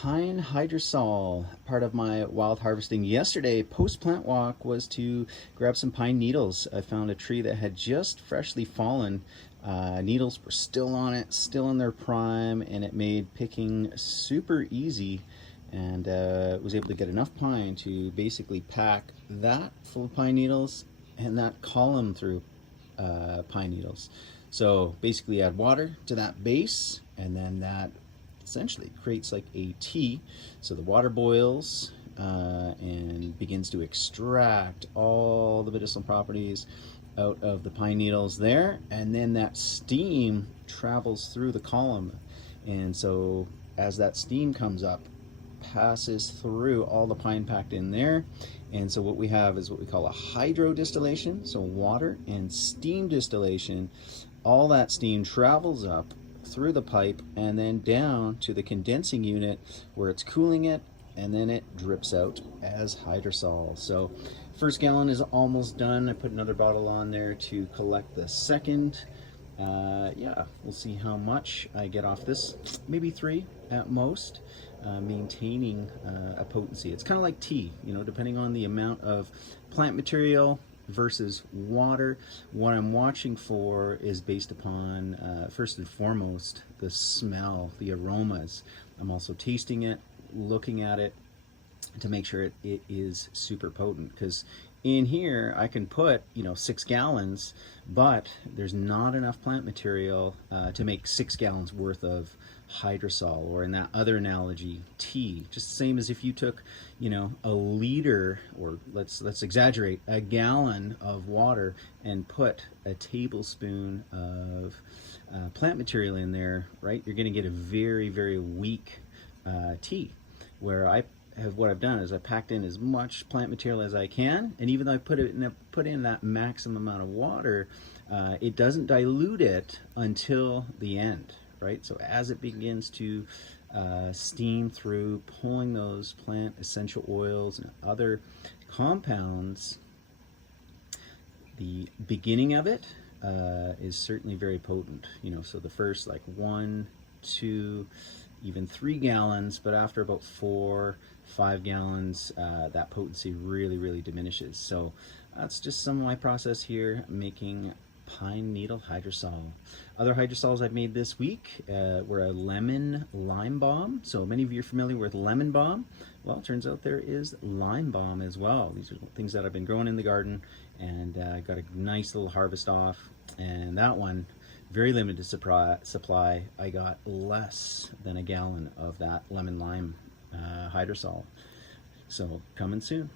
pine hydrosol, part of my wild harvesting yesterday. Post plant walk was to grab some pine needles. I found a tree that had just freshly fallen. Needles were still on it, still in their prime, and it made picking super easy, and was able to get enough pine to basically pack that full of pine needles and that column through pine needles. So basically add water to that base, and then that essentially creates like a tea. So the water boils and begins to extract all the medicinal properties out of the pine needles there, and then that steam travels through the column. And so as that steam comes up, passes through all the pine packed in there, and so what we have is what we call a hydro distillation, so water and steam distillation. All that steam travels up through the pipe and then down to the condensing unit where it's cooling it, and then it drips out as hydrosol. So first gallon is almost done. I put another bottle on there to collect the second. Yeah, we'll see how much I get off this. Maybe 3 at most, maintaining a potency. It's kind of like tea, you know, depending on the amount of plant material versus water. What I'm watching for is based upon, first and foremost, the smell, the aromas. I'm also tasting it, looking at it to make sure it is super potent, because in here I can put 6 gallons, but there's not enough plant material to make 6 gallons worth of hydrosol, or in that other analogy, tea. Just the same as if you took a liter, or let's exaggerate, a gallon of water and put a tablespoon of plant material in there, right? You're going to get a very, very weak tea. Where what I've done is I packed in as much plant material as I can, and even though I put in that maximum amount of water, it doesn't dilute it until the end, right? So as it begins to steam through, pulling those plant essential oils and other compounds, the beginning of it is certainly very potent. So the first like 1, 2, even 3 gallons, but after about 4, 5 gallons, that potency really diminishes. So that's just some of my process here, making pine needle hydrosol. Other hydrosols I've made this week were a lemon lime balm. So many of you are familiar with lemon balm. Well, it turns out there is lime balm as well. These are things that I've been growing in the garden, and got a nice little harvest off. And that one, very limited supply. I got less than a gallon of that lemon lime hydrosol. So coming soon.